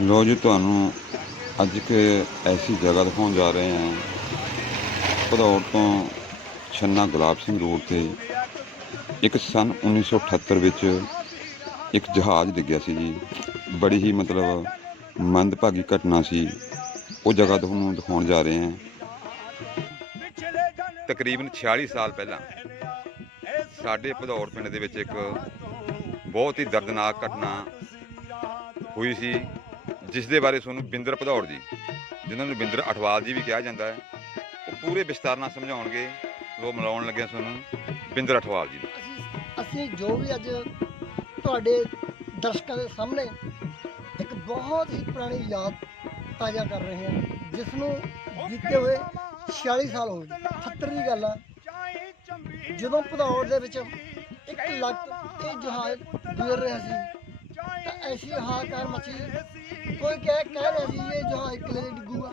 ਲੋ ਜੀ, ਤੁਹਾਨੂੰ ਅੱਜ ਇੱਕ ਐਸੀ ਜਗ੍ਹਾ ਦਿਖਾਉਣ ਜਾ ਰਹੇ ਹਾਂ। ਭਦੌੜ ਤੋਂ ਛੰਨਾ ਗੁਲਾਬ ਸਿੰਘ ਰੋਡ ਤੇ ਇੱਕ ਸਨ 1978 ਵਿੱਚ ਇੱਕ ਜਹਾਜ਼ ਡਿੱਗਿਆ ਸੀ ਜੀ। ਬੜੀ ਹੀ ਮਤਲਬ ਮੰਦਭਾਗੀ ਘਟਨਾ ਸੀ। ਉਹ ਜਗ੍ਹਾ ਤੁਹਾਨੂੰ ਦਿਖਾਉਣ ਜਾ ਰਹੇ ਹਾਂ। ਤਕਰੀਬਨ 46 ਸਾਲ ਪਹਿਲਾਂ ਸਾਡੇ ਭਦੌੜ ਪਿੰਡ ਦੇ ਵਿੱਚ ਇੱਕ ਬਹੁਤ ਹੀ ਦਰਦਨਾਕ ਘਟਨਾ ਹੋਈ ਸੀ। ਜਿਸ ਦੇ ਬਾਰੇ ਤੁਹਾਨੂੰ ਬਿੰਦਰ ਭਦੌੜ ਜੀ, ਜਿਨ੍ਹਾਂ ਨੂੰ ਬਿੰਦਰ ਅਠਵਾਲ ਜੀ ਵੀ ਕਿਹਾ ਜਾਂਦਾ ਹੈ, ਉਹ ਪੂਰੇ ਵਿਸਤਾਰ ਨਾਲ ਸਮਝਾਉਣਗੇ ਲੋ ਮਿਲਾਉਣ ਲੱਗਿਆ ਤੁਹਾਨੂੰ ਬਿੰਦਰ ਅਠਵਾਲ ਜੀ ਅਸੀਂ ਜੋ ਵੀ ਅੱਜ ਤੁਹਾਡੇ ਦਰਸ਼ਕਾਂ ਦੇ ਸਾਹਮਣੇ ਇੱਕ ਬਹੁਤ ਹੀ ਪੁਰਾਣੀ ਯਾਦ ਤਾਜ਼ਾ ਕਰ ਰਹੇ ਹਾਂ ਜਿਸ ਨੂੰ ਬੀਤੇ ਹੋਏ 46 ਸਾਲ ਹੋ ਗਏ 78 ਦੀ ਗੱਲ ਆ। ਜਦੋਂ ਭਦੌੜ ਦੇ ਵਿੱਚ ਇੱਕ ਲੱਖ ਇਹ ਜਹਾਜ਼ ਗੁਜ਼ਰ ਰਿਹਾ ਸੀ, ਤਾਂ ਐਸੀ ਹਾਕਾਰ ਮਚੀ ਕੋਈ ਕਹਿ ਕਹਿ ਰਿਹਾ ਸੀ ਇਹ ਜਹਾਜ਼ ਕਿਲੇ ਤੇ ਡਿੱਗੂਗਾ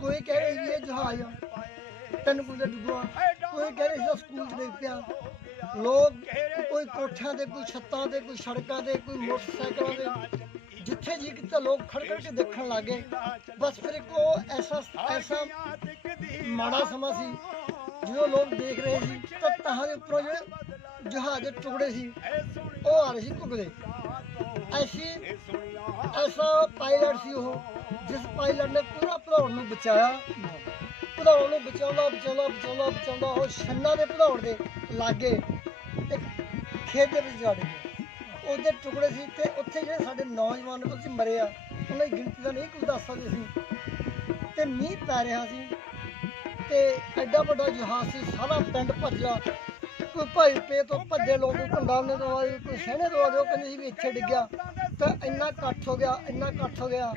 ਕੋਈ ਕਹਿ ਰਿਹਾ ਸੀ ਇਹ ਤਿੰਨ ਕੁਲੇ ਡਿੱਗੂਗਾ ਕੋਈ ਕਹਿ ਰਿਹਾ ਸੀ ਸਕੂਲ ਚ ਡਿੱਗ ਪਿਆ। ਲੋਕ ਕੋਈ ਕੋਠਿਆਂ ਤੇ, ਕੋਈ ਛੱਤਾਂ ਤੇ, ਕੋਈ ਸੜਕਾਂ ਤੇ, ਕੋਈ ਮੋਟਰਸਾਈਕਲਾਂ ਤੇ, ਜਿੱਥੇ ਜੀ ਕਿਤੇ ਲੋਕ ਖੜ ਕੇ ਦੇਖਣ ਲੱਗੇ ਬਸ ਫਿਰ ਇੱਕ ਉਹ ਐਸਾ ਐਸਾ ਮਾੜਾ ਸਮਾਂ ਸੀ, ਜਦੋਂ ਲੋਕ ਦੇਖ ਰਹੇ ਸੀ, ਤਾਂ ਤਹਾਂ ਦੇ ਉੱਪਰੋਂ ਜਿਹੜੇ ਜਹਾਜ਼ ਦੇ ਟੁਕੜੇ ਸੀ, ਉਹ ਆ ਰਹੇ ਸੀ ਘੁੱਗਦੇ ਐਸੀ ਐਸਾ ਪਾਇਲਟ ਸੀ ਉਹ, ਜਿਸ ਪਾਇਲਟ ਨੇ ਪੂਰਾ ਭਦੌੜ ਨੂੰ ਬਚਾਇਆ। ਭਦੌੜ ਨੂੰ ਬਚਾਉਂਦਾ ਬਚਾਉਂਦਾ ਬਚਾਉਂਦਾ ਬਚਾਉਂਦਾ ਉਹ ਛੰਨਾ ਦੇ ਭਦੌੜ ਦੇ ਲਾਗੇ ਇੱਕ ਖੇਤ ਦੇ ਵਿੱਚ ਜੜ ਗਿਆ। ਉਹਦੇ ਟੁਕੜੇ ਸੀ ਤੇ ਉੱਥੇ ਜਿਹੜੇ ਸਾਡੇ ਨੌਜਵਾਨ ਕੁਝ ਮਰੇ ਆ, ਉਹਨਾਂ ਦੀ ਗਿਣਤੀ ਦਾ ਨਹੀਂ, ਕੁਝ ਦੱਸ ਸਕਦੇ ਸੀ। ਤੇ ਮੀਂਹ ਪੈ ਰਿਹਾ ਸੀ ਤੇ ਐਡਾ ਵੱਡਾ ਜਹਾਜ਼ ਸੀ, ਸਾਰਾ ਪਿੰਡ ਭੱਜਿਆ ਕੋਈ ਭਾਈ ਪੇ ਤੋਂ ਭੱਜੇ ਲੋਕ, ਕੋਈ ਕੰਡਾਨੇ ਤੋਂ ਆਏ ਕੋਈ ਸਹਿਣੇ ਤੋਂ ਆਏ ਉਹ ਕਹਿੰਦੇ ਸੀ ਵੀ ਇੱਥੇ ਡਿੱਗਿਆ। ਤਾਂ ਇੰਨਾ ਇਕੱਠ ਹੋ ਗਿਆ, ਇੰਨਾ ਇਕੱਠ ਹੋ ਗਿਆ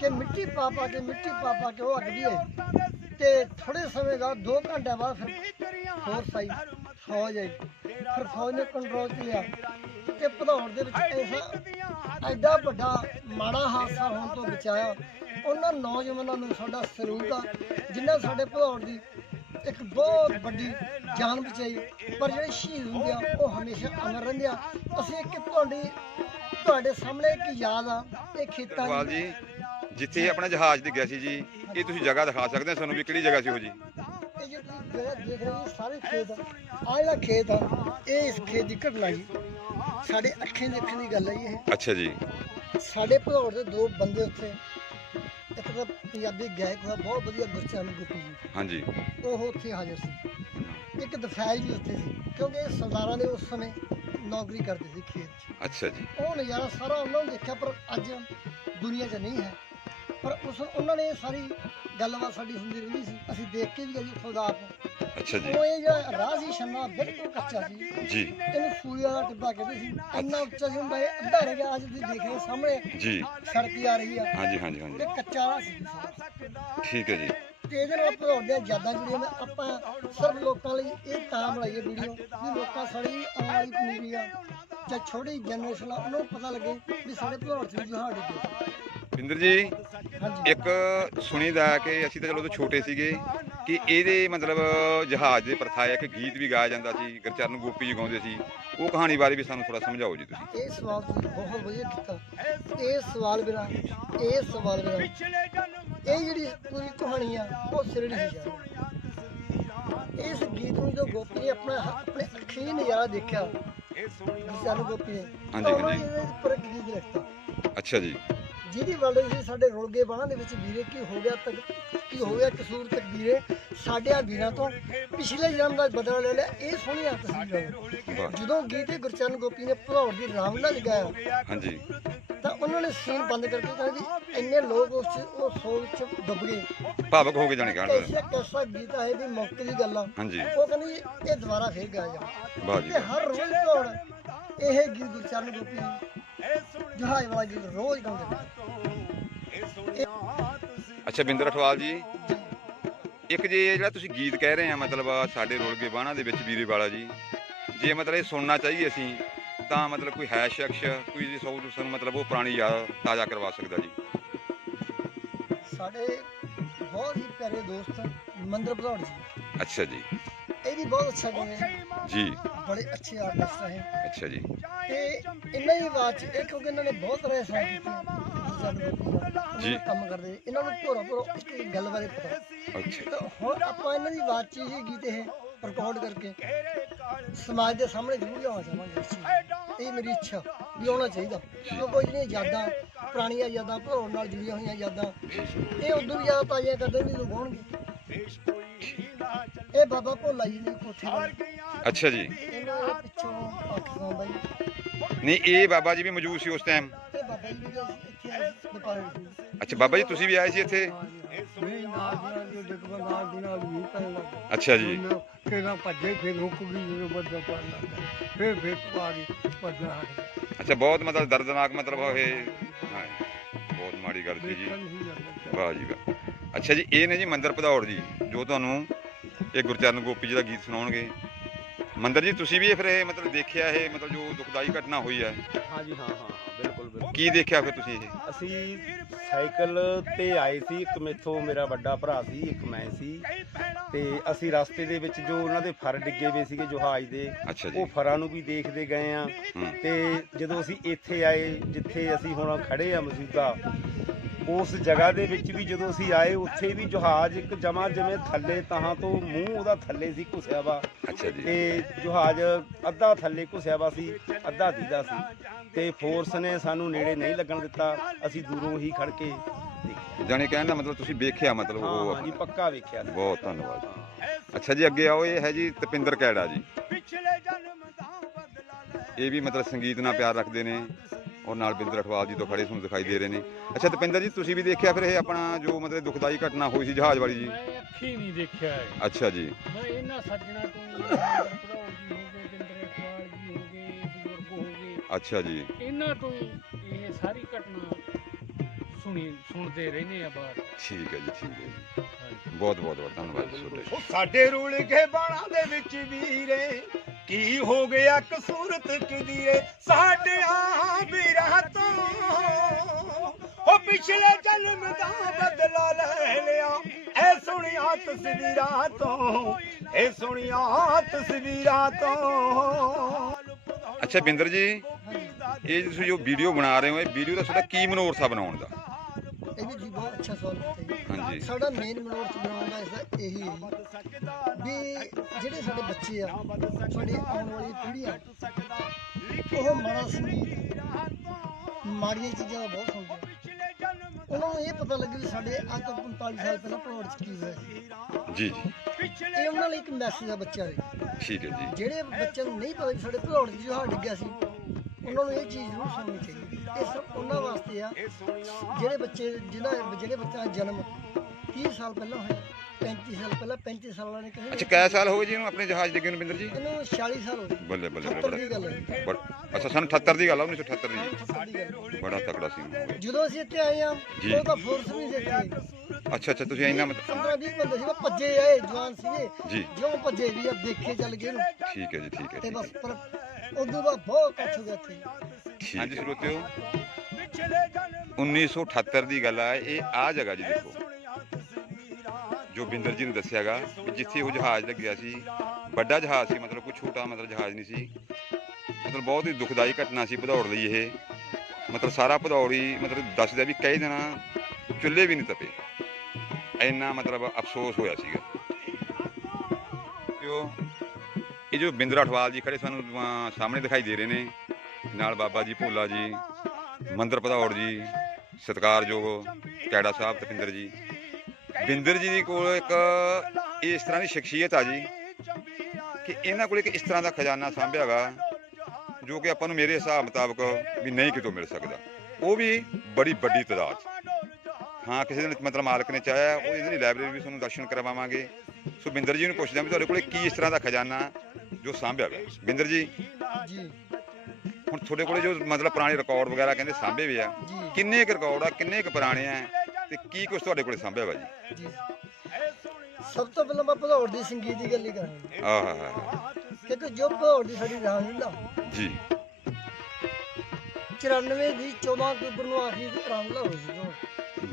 ਕਿ ਮਿੱਟੀ ਪਾ ਪਾ ਕੇ, ਮਿੱਟੀ ਪਾ ਪਾ ਕੇ ਉਹ ਅੱਗ ਦੀ ਹੈ ਤੇ ਥੋੜੇ ਸਮੇਂ ਦਾ 2 ਘੰਟੇ ਬਾਅਦ ਫਿਰ ਫੋਰਸ ਆਈ। ਫੌਜ ਆਈ। ਫਿਰ ਫੌਜ ਨੇ ਕੰਟਰੋਲ ਚ ਲਿਆ? ਤੇ ਭਦੌੜ ਦੇ ਵਿੱਚ ਐਸਾ ਐਡਾ ਵੱਡਾ ਮਾੜਾ ਹਾਦਸਾ ਹੋਣ ਤੋਂ ਬਚਾਇਆ। ਉਹਨਾਂ ਨੌਜਵਾਨਾਂ ਨੂੰ ਸਾਡਾ ਸਲੂਕ ਆ, ਜਿਨ੍ਹਾਂ ਸਾਡੇ ਭਦੌੜ ਦੀ ਇੱਕ ਬਹੁਤ ਵੱਡੀ ਜਾਨ ਬਚਾਈ। ਪਰ ਜਿਹੜੇ ਸ਼ਹੀਦ ਹੁੰਦੇ ਆ, ਉਹ ਹਮੇਸ਼ਾ ਅਮਰ ਰਹਿੰਦੇ ਆ। ਅਸੀਂ ਇੱਕ ਤੁਹਾਡੀ ਤੁਹਾਡੇ ਸਾਹਮਣੇ ਇੱਕ ਯਾਦ ਆ ਇਹ ਖੇਤਾਂ ਅਠਵਾਲ ਦੀ ਜੀ ਜਿੱਥੇ ਆਪਣਾ ਜਹਾਜ਼ ਡਿੱਗਿਆ ਸੀ ਜੀ ਇਹ ਤੁਸੀਂ ਜਗ੍ਹਾ ਦਿਖਾ ਸਕਦੇ ਹੋ ਸਾਨੂੰ ਵੀ ਕਿਹੜੀ ਜਗ੍ਹਾ ਸੀ ਉਹ ਜੀ। ਇਹ ਜਗ੍ਹਾ ਦੇਖ ਰਹੇ ਹੋ ਸਾਰੇ ਖੇਤ ਆ। ਜਿਹੜਾ ਖੇਤ ਆ ਇਹ ਇਸ ਖੇਤ ਦੀ ਘਟਨਾ ਜੀ। ਸਾਡੇ ਅੱਖੀਂ ਦੇਖਣ ਦੀ ਗੱਲ ਹੈ ਜੀ ਇਹ। ਅੱਛਾ ਜੀ। ਸਾਡੇ ਭਦੌੜ ਦੇ ਦੋ ਬੰਦੇ ਉੱਥੇ ਇੱਕ ਤਾਂ ਪੰਜਾਬੀ ਗਾਇਕ ਬਹੁਤ ਵਧੀਆ ਗੁਰਚਰਨ ਗੁੱਪੀ ਜੀ। ਹਾਂਜੀ। ਉਹ ਉੱਥੇ ਹਾਜ਼ਰ ਸੀ। ਇੱਕ ਦਫੈਲ ਜੀ ਉੱਥੇ ਸੀ ਕਿਉਂਕਿ ਇਹ ਸਰਦਾਰਾਂ ਦੇ ਉਸ ਸਮੇਂ ਨੌਕਰੀ ਕਰਦੇ ਸੀ ਖੇਤ 'ਚ। ਅੱਛਾ ਜੀ। ਉਹ ਨਜ਼ਾਰਾ ਸਾਰਾ ਉਹਨਾਂ ਨੂੰ ਦੇਖਿਆ ਪਰ ਅੱਜ ਦੁਨੀਆ 'ਚ ਨਹੀਂ ਹੈ। ਪਰ ਉਸ ਉਹਨਾਂ ਨੇ ਸਾਰੀ ਗੱਲਬਾਤ ਸਾਡੀ ਹੁੰਦੀ ਰਹਿੰਦੀ ਸੀ। ਅਸੀਂ ਦੇਖ ਕੇ ਵੀ ਗਏ ਜੀ ਖੁਦ ਆਪ ਅੱਛਾ ਜੀ। ਉਹ ਇਹ ਜਿਹੜਾ ਰਾਹ ਸੀ ਛੰਨਾ ਬਿਲਕੁਲ ਕੱਚਾ ਸੀ। ਜੀ। ਇਹਨੂੰ ਸੂਰਿਆ ਦਾ ਟਿੱਬਾ ਕਹਿੰਦੇ ਸੀ। ਇੰਨਾ ਉੱਚਾ ਸੀ ਹੁੰਦਾ ਇਹ ਅੱਧਾ ਰਹਿ ਗਿਆ। ਅੱਜ ਤੁਸੀਂ ਦੇਖ ਰਹੇ ਸਾਹਮਣੇ ਜੀ। ਸੜਕ ਆ ਰਹੀ ਆ। ਹਾਂਜੀ ਹਾਂਜੀ ਹਾਂਜੀ। ਇਹ ਕੱਚਾ ਰਾਹ ਸੀ। ਠੀਕ ਹੈ ਜੀ। ਤੇ ਇਹਦੇ ਨਾਲ ਭਦੌੜਦੀਆਂ ਯਾਦਾਂ ਜੁੜੀਆਂ ਨੇ ਆਪਾਂ ਸਿਰਫ ਲੋਕਾਂ ਲਈ ਇਹ ਤਾਂ ਬਣਾਈਏ ਵੀਡੀਓ ਵੀ ਲੋਕਾਂ ਸਾਡੀ ਆਉਣ ਵਾਲੀ ਪੀੜ੍ਹੀ ਆ ਜਾਂ ਛੋਟੀ ਜਨਰੇਸ਼ਨ ਆ ਉਹਨਾਂ ਨੂੰ ਪਤਾ ਲੱਗੇ ਵੀ ਸਾਡੇ ਭਦੌੜ ਚ ਵੀ ਜਹਾਜ਼ ਡਿੱਗੇ ਬਿੰਦਰ ਜੀ ਹਾਂਜੀ। ਇੱਕ ਸੁਣੀਦਾ ਕਿ ਅਸੀਂ ਤਾਂ ਚਲੋ ਉਦੋਂ ਛੋਟੇ ਸੀਗੇ ਕਿ ਇਹਦੇ ਮਤਲਬ ਜਹਾਜ਼ ਦੇ ਪ੍ਰਥਾ ਹੈ ਕਿ ਗੀਤ ਵੀ ਗਾਇਆ ਜਾਂਦਾ ਸੀ ਗੁਰਚਰਨ ਗੋਪੀ ਜੀ ਗਾਉਂਦੇ ਸੀ। ਉਹ ਕਹਾਣੀ ਬਾਰੇ ਵੀ ਸਾਨੂੰ ਥੋੜਾ ਸਮਝਾਓ ਜੀ ਤੁਸੀਂ। ਇਹ ਸਵਾਲ ਤੁਸੀਂ ਬਹੁਤ ਵਧੀਆ ਕੀਤਾ। ਇਹ ਸਵਾਲ ਬਿਨਾ ਇਹ ਸਵਾਲ ਬਿਨਾ ਇਹ ਜਿਹੜੀ ਪੂਰੀ ਕਹਾਣੀ ਆ ਉਹ ਸਿਰੇ ਨਹੀਂ ਜਾਂਦੀ ਇਸ ਗੀਤ ਨੂੰ ਜੋ ਗੋਪੀ ਨੇ ਆਪਣਾ ਆਪਣੇ ਅੱਖੀਂ ਨਜ਼ਾਰਾ ਦੇਖਿਆ ਸਾਨੂੰ ਗੋਪੀ ਨੇ ਹਾਂਜੀ, ਹਾਂਜੀ। ਇੱਕ ਗੀਤ ਲਿਖਤਾ। ਅੱਛਾ ਜੀ। ਜਿਹਦੀ ਵੱਲ ਸੀ ਸਾਡੇ ਰੁਲਗੇ ਬਾਹਾਂ ਦੇ ਵਿੱਚ ਵੀਰੇ ਕੀ ਹੋ ਗਿਆ ਤੱਕ ਕੀ ਹੋ ਗਿਆ ਕਸੂਰ ਤਕਦੀਰੇ ਸਾਡੇ ਆ ਵੀਰਾਂ ਤੋਂ ਪਿਛਲੇ ਜਨਮ ਦਾ ਬਦਲਾ ਲੈ ਲਿਆ ਇਹ ਸੋਹਣੀ ਆ ਤਸਵੀਰ ਵਾਹ। ਜਦੋਂ ਗੀਤ ਇਹ ਗੁਰਚਰਨ ਗੋਪੀ ਨੇ ਭਦੌੜ ਦੀ ਰਾਮ ਨਾਲ ਗਾਇਆ ਹਾਂਜੀ। ਤਾਂ ਉਹਨਾਂ ਨੇ ਸੀਨ ਬੰਦ ਕਰਕੇ ਕਹਿੰਦੇ ਵੀ ਇੰਨੇ ਲੋਕ ਉਸ 'ਚ ਉਹ ਸੋਚ ਚ ਡੁੱਬ ਗਏ ਭਾਵਕ ਹੋ ਕੇ ਜਾਣੀ ਕਹਿਣ ਦਾ ਐਸਾ ਕੈਸਾ ਗੀਤ ਹੈ ਵੀ ਮੌਕੇ ਦੀ ਗੱਲ। ਆ ਹਾਂਜੀ। ਉਹ ਕਹਿੰਦੀ ਇਹ ਦੁਬਾਰਾ ਫੇਰ ਗਾਇਆ ਜਾ। ਵਾਹ ਜੀ ਤੇ ਹਰ ਰੋਜ਼ ਭਦੌੜ ਇਹ ਗੀਤ ਗੁਰਚਰਨ ਗੋਪੀ ਜਹਾਜ਼ ਵਾਲਾ ਗੀਤ ਰੋਜ਼ ਗਾਉਂਦੇ ਨੇ। ਅੱਛਾ ਬਿੰਦਰ ਅਠਵਾਲ ਜੀ। ਇੱਕ ਜੇ ਜਿਹੜਾ ਤੁਸੀਂ ਗੀਤ ਕਹਿ ਰਹੇ ਆ ਮਤਲਬ ਸਾਡੇ ਰੋਲਗੇ ਬਾਣਾ ਦੇ ਵਿੱਚ ਵੀਰੇ ਵਾਲਾ ਜੀ। ਜੇ ਮਤਲਬ ਇਹ ਸੁਣਨਾ ਚਾਹੀਏ ਅਸੀਂ ਤਾਂ ਮਤਲਬ ਕੋਈ ਹੈ ਸ਼ਖਸ ਕੋਈ ਜੀ ਸੌ ਸਾਨੂੰ ਮਤਲਬ ਉਹ ਪੁਰਾਣੀ ਯਾਦ ਤਾਜ਼ਾ ਕਰਵਾ ਸਕਦਾ ਜੀ। ਸਾਡੇ ਬਹੁਤ ਹੀ ਪਿਆਰੇ ਦੋਸਤ ਮੰਦਰ ਭਦੌੜ ਜੀ। ਅੱਛਾ ਜੀ। ਇਹ ਵੀ ਬਹੁਤ ਅੱਛਾ ਗਾਉਂਦੇ ਹੈ। ਜੀ। ਬੜੇ ਅੱਛੇ ਆਰਟਿਸਟ ਹੈ ਅੱਛਾ ਜੀ। ਤੇ ਇਹਨਾਂ ਦੀ ਆਵਾਜ਼ 'ਚ ਇਹ ਕਿਉਂਕਿ ਇਹਨਾਂ ਨੇ ਬਹੁਤ ਤਰ੍ਹਾਂ ਕੀਤੇ ਜੀ। ਕੰਮ ਕਰਦੇ ਇਹਨਾਂ ਨੂੰ ਭੋਰਾ ਭੋਰਾ ਇੱਕ ਗੱਲ ਬਾਰੇ ਪਤਾ। ਅੱਛਾ। ਤਾਂ ਹੁਣ ਆਪਾਂ ਇਹਨਾਂ ਦੀ ਆਵਾਜ਼ 'ਚ ਹੀ ਗੀਤ ਇਹ ਰਿਕਾਰਡ ਕਰਕੇ ਸਮਾਜ ਦੇ ਸਾਹਮਣੇ ਜ਼ਰੂਰ ਲਿਆਉਣਾ ਚਾਹਾਂਗੇ ਇਸ ਚੀਜ਼ ਨੂੰ। ਇਹ ਮੇਰੀ ਇੱਛਾ ਵੀ ਆਉਣਾ ਚਾਹੀਦਾ। ਕਿਉਂਕਿ ਕੋਈ ਜਿਹੜੀਆਂ ਯਾਦਾਂ ਪੁਰਾਣੀਆਂ ਯਾਦਾਂ ਭਰੋੜ ਨਾਲ ਜੁੜੀਆਂ ਹੋਈਆਂ ਯਾਦਾਂ ਇਹ ਉਦੋਂ ਵੀ ਜ਼ਿਆਦਾ ਤਾਜ਼ੀਆਂ ਕਰਦੇ ਵੀ ਲੋਕ ਹੋਣਗੇ ਇਹ ਬਾਬਾ ਭੋਲਾ ਜੀ ਦੀ ਕੋਠੀ ਦਾ ਅੱਛਾ ਜੀ। ਇਹਨਾਂ ਦੇ ਪਿੱਛੋਂ ਪਾਕਿਸਤਾਨ ਦਾ ਜੀ ਨਹੀਂ ਇਹ ਬਾਬਾ ਜੀ ਵੀ ਮੌਜੂਦ ਸੀ ਉਸ ਟਾਈਮ ਤੇ ਬਾਬਾ ਜੀ ਵੀ ਇੱਥੇ ਆਏ ਸੀ ਦੁਕਾਨ ਵਿੱਚ ਅੱਛਾ ਬਾਬਾ ਜੀ ਤੁਸੀਂ ਵੀ ਆਏ ਸੀ ਇੱਥੇ? ਨਹੀਂ ਨਾਲ ਦੀਆਂ ਜੋ ਡਿੱਗਵਾ ਨਾਲ ਦੀ ਨਾਲ ਵੀ ਪੈਣ ਲੱਗਾ ਅੱਛਾ ਜੀ। ਕਿਹਨਾਂ ਭੱਜੇ ਫਿਰ ਰੁਕ ਗਈ ਜਦੋਂ ਬੱਦਲ ਪੈਣ ਲੱਗਾ ਫਿਰ ਫਿਰ ਬੱਦਲ ਆ ਗਈ ਅੱਛਾ ਬਹੁਤ ਮਤਲਬ ਦਰਦਨਾਕ ਮਤਲਬ ਇਹ ਹਾਂ ਬਹੁਤ ਮਾੜੀ ਗੱਲ ਸੀ ਜੀ। ਦੇਖਣ ਹੀ ਲੱਗਾ ਵਾਹ ਜੀ ਵਾਹ। ਅੱਛਾ ਜੀ ਇਹ ਨੇ ਜੀ ਮੰਦਰ ਭਦੌੜ ਜੀ ਜੋ ਤੁਹਾਨੂੰ ਇਹ ਗੁਰਚਰਨ ਗੋਪੀ ਜੀ ਦਾ ਗੀਤ ਸੁਣਾਉਣਗੇ। ਮੰਦਰ ਜੀ ਤੁਸੀਂ ਵੀ ਇਹ ਫਿਰ ਇਹ ਮਤਲਬ ਦੇਖਿਆ ਇਹ ਮਤਲਬ ਜੋ ਦੁਖਦਾਈ ਘਟਨਾ ਹੋਈ ਹੈ? ਹਾਂਜੀ ਹਾਂ ਹਾਂ ਹਾਂ, ਬਿਲਕੁਲ ਬਿਲਕੁਲ। ਕੀ ਦੇਖਿਆ ਫਿਰ ਤੁਸੀਂ ਇਹ? ਅਸੀਂ ਸਾਈਕਲ ਤੇ ਆਏ ਸੀ ਇੱਕ ਮੇਥੋਂ ਮੇਰਾ ਵੱਡਾ ਭਰਾ ਸੀ ਇੱਕ ਮੈਂ ਸੀ। ਤੇ ਅਸੀਂ ਰਸਤੇ ਦੇ ਵਿੱਚ ਜੋ ਉਹਨਾਂ ਦੇ ਫਰ ਡਿੱਗੇ ਹੋਏ ਸੀਗੇ ਜਹਾਜ਼ ਦੇ ਅੱਛਾ ਜੀ। ਉਹ ਫਰਾਂ ਨੂੰ ਵੀ ਦੇਖਦੇ ਗਏ ਆ ਹੂੰ। ਤੇ ਜਦੋਂ ਅਸੀਂ ਇੱਥੇ ਆਏ ਜਿੱਥੇ ਅਸੀਂ ਹੁਣ ਖੜੇ ਆ ਮੌਜੂਦਾ ਉਸ ਜਗ੍ਹਾ ਦੇ ਵਿੱਚ ਵੀ ਜਦੋਂ ਅਸੀਂ ਆਏ ਉੱਥੇ ਵੀ ਜਹਾਜ਼ ਇੱਕ ਜਮਾ ਜਿਵੇਂ ਥੱਲੇ ਤਹਾਂ ਤੋਂ ਮੂੰਹ ਉਹਦਾ ਥੱਲੇ ਸੀ ਘੁਸਿਆ ਵਾ। ਅੱਛਾ ਜੀ। ਤੇ ਜਹਾਜ਼ ਅੱਧਾ ਥੱਲੇ ਘੁਸਿਆ ਵਾ ਸੀ ਅੱਧਾ ਦੀਦਾ ਸੀ। ਤੇ ਫੋਰਸ ਨੇ ਸਾਨੂੰ ਨੇੜੇ ਨਹੀਂ ਲੱਗਣ ਦਿੱਤਾ। ਅਸੀਂ ਦੂਰੋਂ ਹੀ ਖੜ ਕੇ ਦੇਖਿਆ। ਜਾਣੀ ਕਹਿਣ ਦਾ ਮਤਲਬ ਤੁਸੀਂ ਵੇਖਿਆ ਮਤਲਬ ਉਹ ਹਾਂ ਜੀ ਆਪਣਾ। ਪੱਕਾ ਵੇਖਿਆ ਸੀ। ਬਹੁਤ ਧੰਨਵਾਦ ਜੀ। ਅੱਛਾ ਜੀ ਅੱਗੇ ਆਓ ਇਹ ਹੈ ਜੀ ਤਪਿੰਦਰ ਕੈੜਾ ਜੀ। ਇਹ ਵੀ ਮਤਲਬ ਸੰਗੀਤ ਨਾਲ ਪਿਆਰ ਰੱਖਦੇ ਨੇ। ਔਰ ਨਾਲ ਬਿੰਦਰ ਅਠਵਾਲ ਜੀ ਤੋਂ ਖੜੇ ਤੁਹਾਨੂੰ ਦਿਖਾਈ ਦੇ ਰਹੇ ਨੇ। ਅੱਛਾ ਤਪਿੰਦਰ ਜੀ ਤੁਸੀਂ ਵੀ ਦੇਖਿਆ ਫਿਰ ਇਹ ਆਪਣਾ ਜੋ ਮਤਲਬ ਦੁਖਦਾਈ ਘਟਨਾ ਹੋਈ ਸੀ ਜਹਾਜ਼ ਵਾਲੀ ਜੀ? ਮੈਂ ਅੱਖੀ ਨਹੀਂ ਦੇਖਿਆ ਹੈ ਅੱਛਾ ਜੀ। ਮੈਂ ਇਹਨਾਂ ਸੱਜਣਾ ਤੋਂ ਭਰਾਉ ਜੀ ਹੋ ਗਏ ਜਿੰਦਰੇ ਅਖਵਾਲ ਜੀ ਹੋ ਗਏ ਬਜ਼ੁਰਗ ਹੋ ਗਏ। ਅੱਛਾ ਜੀ। ਇਹਨਾਂ ਤੋਂ ਇਹ ਸਾਰੀ ਘਟਨਾ ਸੁਣੀ ਸੁਣਦੇ ਰਹਿੰਦੇ ਆ ਬਾਹਰ। ਠੀਕ ਹੈ ਜੀ ਠੀਕ ਹੈ ਜੀ। ਬਹੁਤ ਬਹੁਤ ਬਹੁਤ ਧੰਨਵਾਦ ਜੀ ਤੁਹਾਡਾ। ਉਹ ਸਾਡੇ ਰੂਲ ਕੇ ਬਾਣਾ ਦੇ ਵਿੱਚ ਵੀਰੇ ਕੀ ਹੋ ਗਿਆ ਕਸੂਰਤ ਕਿਦੀਰੇ ਸਾਡਿਆਂ ਪਿਛਲੇ ਜਨਮ ਦਾ ਬਦਲਾ ਲੈ ਲਿਆ। ਐ ਸੁਣੀਆਂ ਤਸਵੀਰਾਂ ਤੋਂ। ਐ ਸੁਣੀਆਂ ਤਸਵੀਰਾਂ ਤੋਂ। ਅੱਛਾ ਬਿੰਦਰ ਜੀ ਇਹ ਤੁਸੀਂ ਜੋ ਵੀਡੀਓ ਬਣਾ ਰਹੇ ਹੋ ਇਹ ਵੀਡੀਓ ਦਾ ਤੁਹਾਡਾ ਕੀ ਮਨੋਰਥਾ ਬਣਾਉਣ ਦਾ? ਇਹ ਵੀ ਜੀ ਬਹੁਤ ਅੱਛਾ ਸਵਾਲ ਕੀਤਾ ਜੀ। ਹਾਂਜੀ। ਸਾਡਾ ਮੇਨ ਮਨੋਰਥ ਬਣਾਉਣ ਦਾ ਇਸਦਾ ਇਹੀ ਹੈ ਵੀ ਜਿਹੜੇ ਸਾਡੇ ਬੱਚੇ ਆ ਸਾਡੀ ਆਉਣ ਵਾਲੀ ਪੀੜ੍ਹੀ ਆ ਉਹ ਮਾੜਾ ਸੰਗੀਤ ਮਾੜੀਆਂ ਚੀਜ਼ਾਂ ਦਾ ਬਹੁਤ ਸੁਣਦੇ। ਉਹਨਾਂ ਨੂੰ ਇਹ ਪਤਾ ਲੱਗੇ ਵੀ ਸਾਡੇ ਅੱਜ ਤੋਂ 45 ਸਾਲ ਪਹਿਲਾਂ ਪਹਾੜ 'ਚ ਕੀ ਹੋਇਆ ਜੀ ਜੀ। ਇਹ ਉਹਨਾਂ ਲਈ ਇੱਕ ਮੈਸੇਜ ਆ ਬੱਚਿਆਂ ਲਈ। ਠੀਕ ਹੈ ਜੀ। ਜਿਹੜੇ ਬੱਚਿਆਂ ਨੂੰ ਨਹੀਂ ਪਤਾ ਵੀ ਸਾਡੇ ਪਹਾੜ 'ਚ ਜਹਾਜ਼ ਡਿੱਗਿਆ ਸੀ ਉਹਨਾਂ ਨੂੰ ਇਹ ਚੀਜ਼ ਜ਼ਰੂਰ ਸੁਣਨੀ ਚਾਹੀਦੀ। ਇਹ ਸਭ ਉਹਨਾਂ ਵਾਸਤੇ ਆ ਜਿਹੜੇ ਬੱਚੇ ਜਿਨ੍ਹਾਂ ਜਿਹੜੇ ਬੱਚਾ ਜਨਮ 30 ਸਾਲ ਪਹਿਲਾਂ ਹੋਇਆ 35 ਸਾਲ ਪਹਿਲਾਂ 35 ਸਾਲਾਂ ਨੇ ਕਹੇ ਅੱਛਾ ਕੈ ਸਾਲ ਹੋ ਗਏ ਜੀ ਇਹਨੂੰ ਆਪਣੇ ਜਹਾਜ਼ ਡਿੱਗੇ ਨੂੰ ਬਿੰਦਰ ਜੀ? ਇਹਨੂੰ 46 ਸਾਲ ਹੋ ਗਏ। ਬੱਲੇ ਬੱਲੇ 70 ਬੱਲੇ। ਦੀ ਗੱਲ ਹੈ। ਬੜਾ- ਅੱਛਾ ਸਨ 78 ਦੀ ਗੱਲ ਆ 1978 ਦੀ 70 ਦੀ। ਗੱਲ ਹੈ। ਬੜਾ ਤਕੜਾ ਸੀ। ਹੋ। ਜਦੋਂ ਅਸੀਂ ਇੱਥੇ ਆਏ ਆ ਜੀ। ਉਹ ਤਾਂ ਫੋਰਸ ਵੀ ਸੀ ਇੱਥੇ। ਅੱਛਾ ਅੱਛਾ ਤੁਸੀਂ ਇੰਨਾ ਮਤਲਬ 15 20 ਬੰਦੇ ਸੀ ਉਹ ਭੱਜੇ ਆਏ ਜਵਾਨ ਸੀਗੇ। ਜੀ। ਜਿਉਂ ਭੱਜੇ ਵੀ ਆ ਦੇਖੇ ਚੱਲ ਗਏ ਨੂੰ ਠੀਕ ਹੈ ਜੀ ਠੀਕ ਹੈ ਤੇ ਬਸ ਹੈ। ਪਰ ਉਦੋਂ ਬਾਅਦ ਬਹੁਤ ਇਕੱਠ ਹੋ ਗਿਆ ਇੱਥੇ। ਠੀਕ ਹਾਂਜੀ ਸਰੋਤਿਓ। 1978 ਦੀ ਗੱਲ ਆ ਇਹ ਆ ਜਗ੍ਹਾ ਜੀ ਦੇਖੋ। ਜੋ ਬਿੰਦਰ ਜੀ ਨੇ ਦੱਸਿਆਗਾ ਜਿੱਥੇ ਉਹ ਜਹਾਜ਼ ਲੱਗਿਆ ਸੀ ਵੱਡਾ ਜਹਾਜ਼ ਸੀ ਮਤਲਬ ਕੋਈ ਛੋਟਾ ਮਤਲਬ ਜਹਾਜ਼ ਨਹੀਂ ਸੀ। ਮਤਲਬ ਬਹੁਤ ਹੀ ਦੁਖਦਾਈ ਘਟਨਾ ਸੀ ਭਦੌੜ ਲਈ ਇਹ। ਮਤਲਬ ਸਾਰਾ ਭਦੌੜ ਹੀ ਮਤਲਬ ਦੱਸਦਾ ਵੀ ਕਈ ਦਿਨਾਂ ਚੁੱਲ੍ਹੇ ਵੀ ਨਹੀਂ ਤਪੇ। ਇੰਨਾ ਮਤਲਬ ਅਫਸੋਸ ਹੋਇਆ ਸੀਗਾ। ਤੇ ਇਹ ਜੋ ਬਿੰਦਰ ਅਠਵਾਲ ਜੀ ਖੜੇ ਸਾਨੂੰ ਸਾਹਮਣੇ ਦਿਖਾਈ ਦੇ ਰਹੇ ਨੇ, ਨਾਲ ਬਾਬਾ ਜੀ ਭੋਲਾ ਜੀ, ਮੰਦਰ ਭਦੌੜ ਜੀ, ਸਤਿਕਾਰਯੋਗ ਕੈੜਾ ਸਾਹਿਬ ਤਪਿੰਦਰ ਜੀ। ਬਿੰਦਰ ਜੀ ਦੇ ਕੋਲ ਇੱਕ ਇਸ ਤਰ੍ਹਾਂ ਦੀ ਸ਼ਖਸੀਅਤ ਆ ਜੀ, ਕਿ ਇਹਨਾਂ ਕੋਲ ਇੱਕ ਇਸ ਤਰ੍ਹਾਂ ਦਾ ਖਜ਼ਾਨਾ ਸਾਂਭਿਆ ਗਾ ਜੋ ਕਿ ਆਪਾਂ ਨੂੰ ਮੇਰੇ ਹਿਸਾਬ ਮੁਤਾਬਕ ਵੀ ਨਹੀਂ ਕਿਤੋਂ ਮਿਲ ਸਕਦਾ। ਉਹ ਵੀ ਬੜੀ ਵੱਡੀ ਤਾਦਾਦ। ਹਾਂ ਕਿਸੇ ਦਿਨ ਮਤਲਬ ਮਾਲਕ ਨੇ ਚਾਹਿਆ ਉਹ ਇਹਨਾਂ ਦੀ ਲਾਇਬ੍ਰੇਰੀ ਵੀ ਤੁਹਾਨੂੰ ਦਰਸ਼ਨ ਕਰਵਾਵਾਂਗੇ। ਸੋ ਬਿੰਦਰ ਜੀ ਨੂੰ ਪੁੱਛਦਾ ਵੀ ਤੁਹਾਡੇ ਕੋਲ ਕੀ ਇਸ ਤਰ੍ਹਾਂ ਦਾ ਖਜ਼ਾਨਾ ਜੋ ਸਾਂਭਿਆ ਗਿਆ ਬਿੰਦਰ ਜੀ ਜੀ। ਹੁਣ ਤੁਹਾਡੇ ਕੋਲੇ ਜੋ ਮਤਲਬ ਪੁਰਾਣੇ ਰਿਕਾਰਡ ਵਗੈਰਾ ਕਹਿੰਦੇ ਸਾਂਭੇ ਵੀ ਆ। ਕਿੰਨੇ ਕੁ ਰਿਕਾਰਡ ਆ ਕਿੰਨੇ ਕੁ ਪੁਰਾਣੇ ਆ ਤੇ ਕੀ ਕੁਝ ਤੁਹਾਡੇ ਕੋਲੇ ਸਾਂਭਿਆ ਵਾ ਜੀ? ਜੀ। ਸਭ ਤੋਂ ਪਹਿਲਾਂ ਮੈਂ ਭਦੌੜ ਦੀ ਸੰਗੀਤ ਦੀ ਗੱਲ ਹੀ ਕਰਾਂਗਾ। ਆਹ। ਹਾ ਹਾ ਕਿਉਂਕਿ ਜੋ ਭਦੌੜ ਦੀ ਸਾਡੀ ਰਾਣੀ ਨਾ ਜੀ। 94 ਦੀ 14 ਅਕਤੂਬਰ ਨੂੰ ਆਖਰੀ ਰਾਮਲਾ ਹੋਈ ਸੀ ਉਦੋਂ।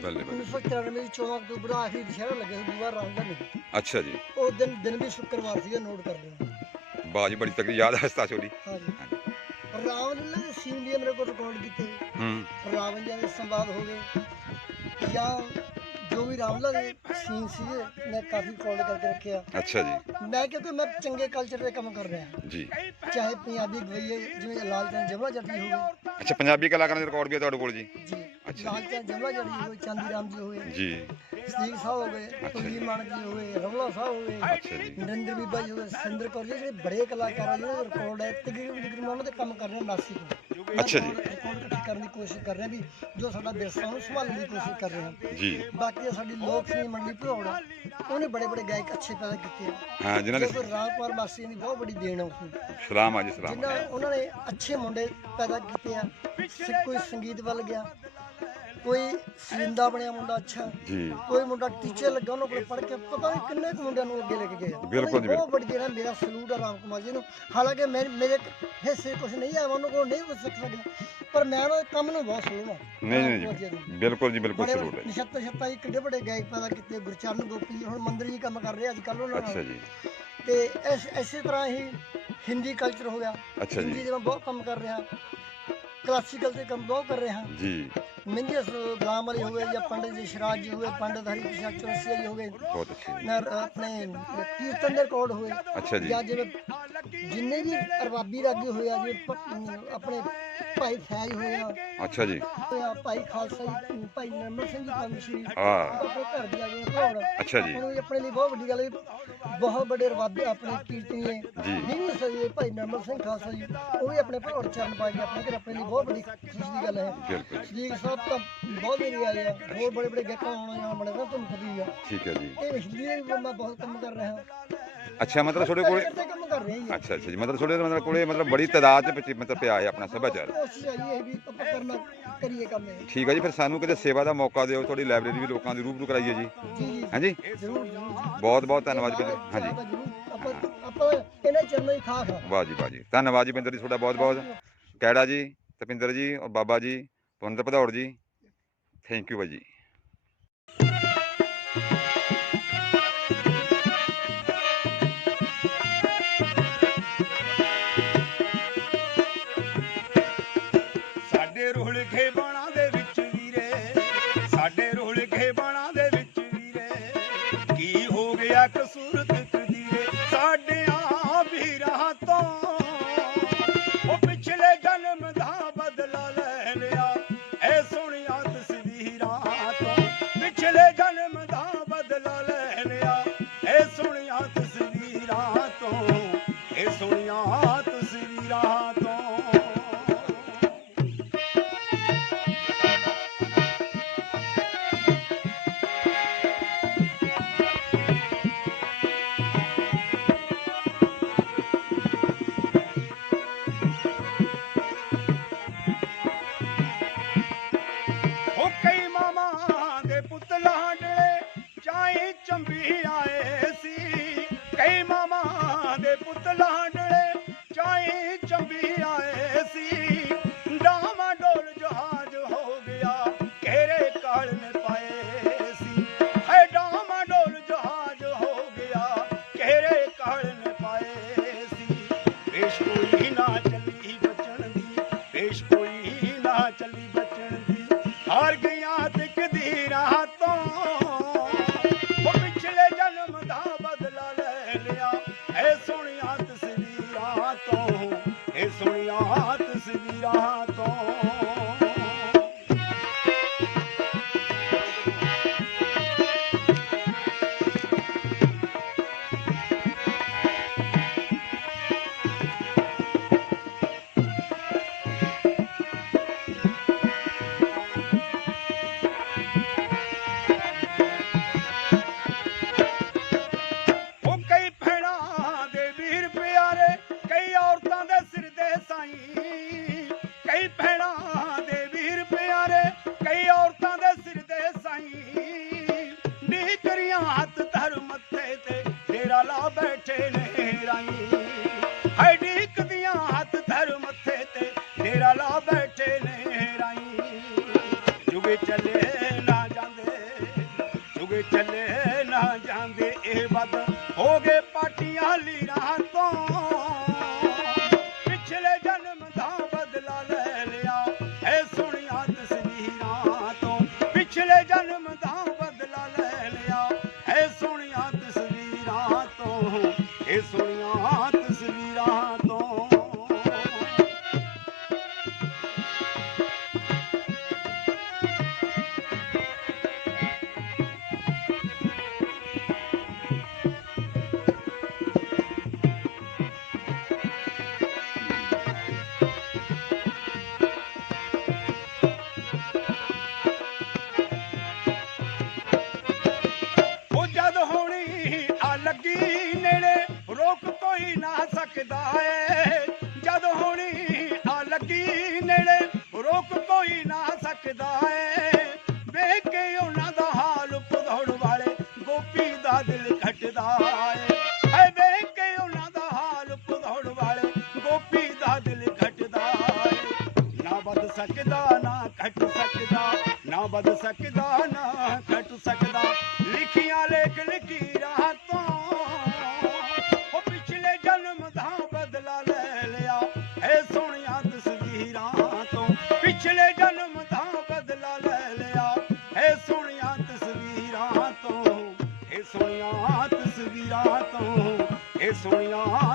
ਬੱਲੇ ਬੱਲੇ। 1994 ਵਿੱਚ 14 ਅਕਤੂਬਰ ਆਖਰੀ ਦੁਸ਼ਹਿਰਾ ਲੱਗਿਆ ਸੀ ਦੁਬਾਰਾ ਰਾਮਦਾ ਨਹੀਂ ਅੱਛਾ ਜੀ। ਉਹ ਦਿਨ ਦਿਨ ਵੀ ਸ਼ੁੱਕਰਵਾਰ ਸੀਗਾ ਨੋਟ ਕਰ ਲਿਆ ਬਾਜੀ ਬੜੀ ਤਕੜੀ ਯਾਦ ਹੈ ਹਸਤਾ ਛੋੜੀ ਹਾਂਜੀ। ਰਾਮ ਲੀਲਾ ਦੇ ਸੀਨ ਵੀ ਮੇਰੇ ਕੋਲ ਰਿਕਾਰਡ ਕੀਤੇ। ਹੂੰ। ਰਾਵਣ ਜੀ ਦੇ ਸੰਵਾਦ ਹੋ ਗਏ। ਜਾਂ ਜੋ ਵੀ ਰਾਮਲਾ ਦੇ ਸੀਨ ਸੀਗੇ ਮੈਂ ਕਾਫੀ ਰਿਕਾਰਡ ਕਰਕੇ ਰੱਖਿਆ। ਅੱਛਾ ਜੀ। ਮੈਂ ਕਿਉਂਕਿ ਮੈਂ ਚੰਗੇ ਕਲਚਰ ਦੇ ਕੰਮ ਕਰ ਰਿਹਾ। ਜੀ। ਚਾਹੇ ਪੰਜਾਬੀ ਗਵਈਏ ਜਿਵੇਂ ਲਾਲ ਚੰਦ ਜਮਲਾ ਜੱਟੀ ਹੋ ਗਏ ਅੱਛਾ ਪੰਜਾਬੀ ਕਲਾਕਾਰਾਂ ਦੇ ਰਿਕਾਰਡ ਵੀ ਹੈ ਤੁਹਾਡੇ ਕੋਲ ਜੀ? ਜੀ। ਅੱਛਾ ਲਾਲ ਚੰਦ ਜਮਲਾ ਜੱਟੀ ਹੋਏ ਚਾਂਦੀ ਰਾਮ ਜੀ ਹੋਏ ਜੀ। ਸਦੀਕ ਸਾਹਿਬ ਹੋ ਗਏ ਕੁਲਵੀਰ ਮਾਨਕ ਜੀ ਹੋਏ ਰਮਲਾ ਸਾਹਿਬ ਹੋ ਗਏ ਅੱਛਾ ਜੀ। ਨਰਿੰਦਰ ਬੀਬਾ ਜੀ ਹੋਏ ਸਿੰਦਰ ਕੌਰ ਜੀ ਜਿਹੜੇ ਬੜੇ ਕਲਾਕਾਰ ਆ ਜਿਹੜੇ ਰਿਕਾਰਡ ਹੈ ਤਕਰੀਬਨ ਤਕਰੀਬਨ ਉਹਨਾਂ ਦੇ ਕੰਮ ਕਰ ਰਹੇ ਨਾਸੀ ਅੱਛਾ ਜੀ। ਕਰਨ ਦੀ ਕੋਸ਼ਿਸ਼ ਕਰ ਰਹੇ ਹਾਂ ਵੀ ਜੋ ਸਾਡਾ ਵਿਰਸਾ ਉਹਨੂੰ ਸੰਭਾਲਣ ਦੀ ਕੋਸ਼ਿਸ਼ ਕਰ ਰਹੇ ਹਾਂ। ਜੀ। ਬਾਕੀ ਇਹ ਸਾਡੀ ਲੋਕ ਸੰਗੀਤ ਮੰਡਲੀ ਭਰੌੜ ਆ ਉਹਨੇ ਬੜੇ ਬੜੇ ਗਾਇਕ ਅੱਛੇ ਪੈਦਾ ਕੀਤੇ ਆ। ਹਾਂ ਜਿਨ੍ਹਾਂ ਦੇ ਜੋ ਕਿ ਰਾਮ ਕੁਮਾਰ ਮਾਸੀ ਦੀ ਬਹੁਤ ਵੱਡੀ ਦੇਣ ਆ ਉਸਨੂੰ ਸਲਾਮ ਆ ਜੀ ਸਲਾਮ। ਜਿਨ੍ਹਾਂ ਉਹਨਾਂ ਨੇ ਅੱਛੇ ਮੁੰਡੇ ਪੈਦਾ ਕੀਤੇ ਆ ਸ- ਕੋਈ ਸੰਗੀਤ ਵੱਲ ਗਿਆ ਕੋਈ ਸਿੰਦਾ ਬਣਿਆ ਮੁੰਡਾ ਅੱਛਾ ਜੀ। ਕੋਈ ਮੁੰਡਾ ਟੀਚਰ ਲੱਗਾ ਉਹਨਾਂ ਕੋਲ ਪੜ੍ਹ ਕੇ ਪਤਾ ਨਹੀਂ ਕਿੰਨੇ ਕੁ ਮੁੰਡਿਆਂ ਨੂੰ ਅੱਗੇ ਲੈ ਕੇ ਗਏ ਆ। ਬਿਲਕੁਲ ਜੀ, ਬਹੁਤ ਵੱਡੀ ਆ ਮੇਰਾ ਸਲੂਟ ਆ ਰਾਮ ਕੁਮਾਰ ਜੀ ਨੂੰ। ਹਾਲਾਂਕਿ ਮੈਂ ਮੇਰੇ ਹਿੱਸੇ ਕੁਝ ਨਹੀਂ ਆਇਆ ਉਹਨਾਂ ਕੋਲ ਨਹੀਂ ਕੁਝ ਸਿੱਖ ਸਕਿਆ ਪਰ ਮੈਂ ਉਹਨਾਂ ਦੇ ਕੰਮ ਨੂੰ ਬਹੁਤ ਸਲੂਟ ਆ ਨਹੀਂ ਨਹੀਂ ਜੀ ਬਿਲਕੁਲ ਜੀ ਬਿਲਕੁਲ ਬੜੇ ਸਲੂਟ ਹੈ ਜੀ। ਨਛੱਤਰ ਛੱਤਾ ਜੀ ਕਿੱਡੇ ਵੱਡੇ ਗਾਇਕ ਪੈਦਾ ਕੀਤੇ ਗੁਰਚਰਨ ਗੋਪੀ ਹੁਣ ਮੰਦਰ ਜੀ ਕੰਮ ਕਰ ਰਹੇ ਅੱਜ ਕੱਲ ਉਹਨਾਂ ਅੱਛਾ ਨਾਲ ਜੀ। ਤੇ ਇਸ ਇਸੇ ਤਰ੍ਹਾਂ ਹੀ ਹਿੰਦੀ ਕਲਚਰ ਹੋ ਗਿਆ। ਅੱਛਾ ਹਿੰਦੀ ਜੀ ਦੇ ਮੈਂ ਬਹੁਤ ਕੰਮ ਕਰ ਰਿਹਾ। ਕਲਾਸੀਕਲ ਤੇ ਕੰਮ ਬਹੁਤ ਕਰ ਰਿਹਾ ਜੀ। ਮਹਿੰਦੀ ਗੁਲਾਮ ਵਾਲੀ ਹੋਵੇ ਜਾਂ ਪੰਡਿਤ ਜੀ ਸ਼ਰਾਜ ਜੀ ਹੋਵੇ ਪੰਡਿਤ ਹਰੀ ਕ੍ਰਿਸ਼ਨ ਚੌਰਸੀਆ ਜੀ ਹੋਵੇ ਬਹੁਤ ਅੱਛੀ ਜੀ। ਨਰ ਆਪਣੇ ਕੀਰਤਨ ਦੇ ਰਿਕਾਰਡ ਹੋਏ। ਅੱਛਾ ਜੀ। ਜਾਂ ਜਿਵੇਂ ਜਿੰਨੇ ਵੀ ਅਰਬਾਬੀ ਰਾਗੀ ਹੋਏ ਆ ਜਿਵੇਂ ਆਪਣੇ ਭਾਈ ਫੈਜ ਹੋਏ ਆ। ਅੱਛਾ ਜੀ। ਭਾਈ ਖਾਲਸਾ ਜੀ ਭਾਈ ਨਰਮਲ ਸਿੰਘ ਜੀ ਸ਼੍ਰੀ ਆ। ਆਪਣੇ ਘਰ ਦੀ ਆ ਗਏ ਭੌੜ ਅੱਛਾ ਜੀ। ਵੀ ਆਪਣੇ ਲਈ ਬਹੁਤ ਵੱਡੀ ਗੱਲ ਹੈ ਵੀ ਬਹੁਤ ਵੱਡੇ ਰਵਾਬੇ ਆਪਣੇ ਕੀਰਤਨੀਏ। ਜੀ। ਸਦੀ ਦੇ ਭਾਈ ਨਰਮਲ ਸਿੰਘ ਖਾਲਸਾ ਜੀ ਉਹ ਵੀ ਆਪਣੇ ਭੌੜ ਚਰਨ ਪਾ ਕੇ ਆਪਣੇ ਘਰ ਆਪਣੇ ਲਈ ਬਹੁਤ ਵੱਡੀ ਖੁਸ਼ੀ ਦੀ ਗੱਲ ਹੈ। ਬਿਲਕੁਲ। ਸਦੀਕ ਸਾਹਿਬ ਤਾਂ ਬਹੁਤ ਆਏ ਆ ਹੋਰ ਬੜੇ ਬੜੇ ਗਾਇਕਾਂ ਆਉਣਾ ਜਾਣਾ ਬੜੇ ਤਾਂ ਤੁਹਾਨੂੰ ਪਤਾ ਆ। ਠੀਕ ਹੈ ਜੀ। ਇਹ ਵੀ ਮੈਂ ਬਹੁਤ ਕੰਮ ਕਰ ਰਿਹਾ। ਅੱਛਾ ਮਤਲਬ ਤੁਹਾਡੇ ਕੋਲੇ Culture ਤੇ ਕੰਮ ਕਰ ਰਹੇ ਹਾਂ ਅੱਛਾ ਅੱਛਾ ਜੀ ਮਤਲਬ ਤੁਹਾਡੇ ਮਤਲਬ ਕੋਲੇ ਮਤਲਬ ਬੜੀ ਤਾਦਾਦ ਦੇ ਵਿੱਚ ਮਤਲਬ ਪਿਆ ਹੈ ਆਪਣਾ ਸੱਭਿਆਚਾਰ। ਕੋਸ਼ਿਸ਼ ਆਈ ਹੈ ਵੀ ਆਪਾਂ ਕਰਨਾ ਕਰੀਏ ਕੰਮ ਇਹ। ਠੀਕ ਹੈ ਜੀ ਫਿਰ ਸਾਨੂੰ ਕਿਤੇ ਸੇਵਾ ਦਾ ਮੌਕਾ ਦਿਓ ਤੁਹਾਡੀ ਲਾਇਬ੍ਰੇਰੀ ਵੀ ਲੋਕਾਂ ਦੀ ਰੂਬਰੂ ਕਰਾਈਏ ਜੀ। ਜੀ ਜੀ। ਹਾਂਜੀ? ਬਹੁਤ ਬਹੁਤ ਧੰਨਵਾਦ ਜੀ। ਹਾਂਜੀ। ਆਪਾਂ ਇਹਨਾਂ ਚਰਨਾਂ ਦੀ ਖਾਖ ਵਾਹ ਜੀ ਵਾਹ ਜੀ। ਧੰਨਵਾਦ ਜੀ ਪਿੰਦਰ ਜੀ ਤੁਹਾਡਾ ਬਹੁਤ ਬਹੁਤ। ਕੈੜਾ ਜੀ ਤਪਿੰਦਰ ਜੀ ਔਰ ਬਾਬਾ ਜੀ ਪੁੰਨਤ ਭਦੌੜ ਜੀ ਥੈਂਕ ਯੂ ਬਾਈ ਸਕਦਾ ਏ। ਜਦ ਹੋਣੀ ਆ ਲੱਗੀ ਨੇੜੇ, ਰੋਕ ਕੋਈ ਨਾ ਸਕਦਾ ਏ। ਵੇਖ ਕੇ ਉਹਨਾਂ ਦਾ ਹਾਲ ਪਧੌੜ ਵਾਲੇ ਗੋਪੀ ਦਾ ਦਿਲ ਘਟਦਾ ਏ। ਐ ਵੇਖ ਕੇ ਉਹਨਾਂ ਦਾ ਹਾਲ ਪਧੌੜ ਵਾਲੇ ਗੋਪੀ ਦਾ ਦਿਲ ਘਟਦਾ ਏ। ਨਾ ਵੱਧ ਸਕਦਾ, ਨਾ ਘਟ ਸਕਦਾ, ਨਾ ਵੱਧ ਸਕਦਾ ਸੋਹਣੀਆਂ ਤਸਵੀਰਾਂ